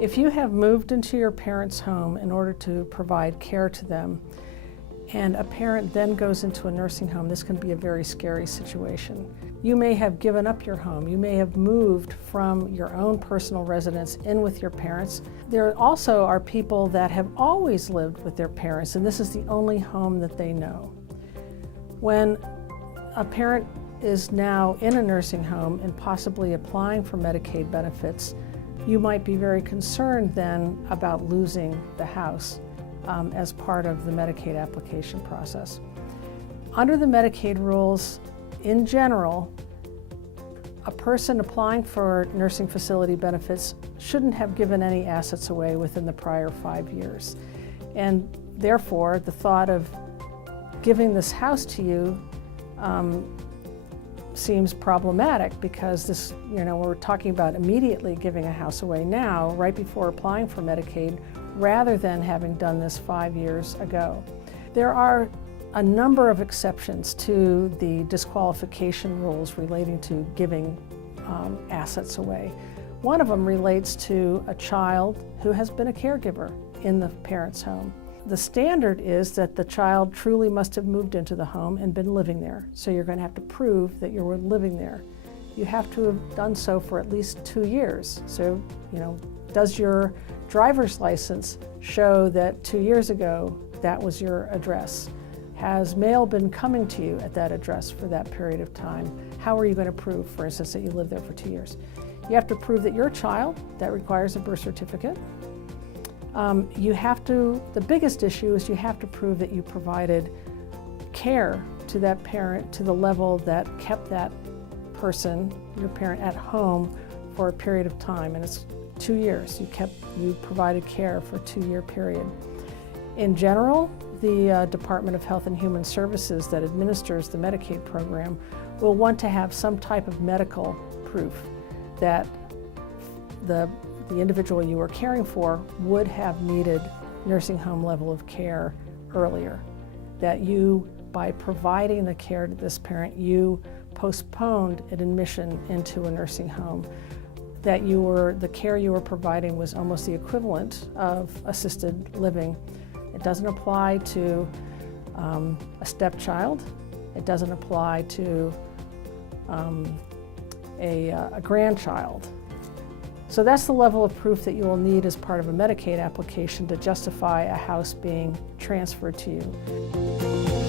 If you have moved into your parents' home in order to provide care to them, and a parent then goes into a nursing home, this can be a very scary situation. You may have given up your home. You may have moved from your own personal residence in with your parents. There also are people that have always lived with their parents, and this is the only home that they know. When a parent is now in a nursing home and possibly applying for Medicaid benefits, you might be very concerned then about losing the house as part of the Medicaid application process. Under the Medicaid rules, in general, a person applying for nursing facility benefits shouldn't have given any assets away within the prior 5 years. And therefore, the thought of giving this house to you seems problematic, because this, we're talking about immediately giving a house away now, right before applying for Medicaid, rather than having done this 5 years ago. There are a number of exceptions to the disqualification rules relating to giving assets away. One of them relates to a child who has been a caregiver in the parent's home. The standard is that the child truly must have moved into the home and been living there. So you're going to have to prove that you were living there. You have to have done so for at least 2 years. So, does your driver's license show that 2 years ago that was your address? Has mail been coming to you at that address for that period of time? How are you going to prove, for instance, that you lived there for 2 years? You have to prove that you're a child. That requires a birth certificate. The biggest issue is you have to prove that you provided care to that parent to the level that kept that person, your parent, at home for a period of time, and it's 2 years. You provided care for a 2-year period. In general, the Department of Health and Human Services that administers the Medicaid program will want to have some type of medical proof that the individual you were caring for would have needed nursing home level of care earlier. That you, by providing the care to this parent, you postponed an admission into a nursing home. That the care you were providing was almost the equivalent of assisted living. It doesn't apply to a stepchild. It doesn't apply to a grandchild. So that's the level of proof that you will need as part of a Medicaid application to justify a house being transferred to you.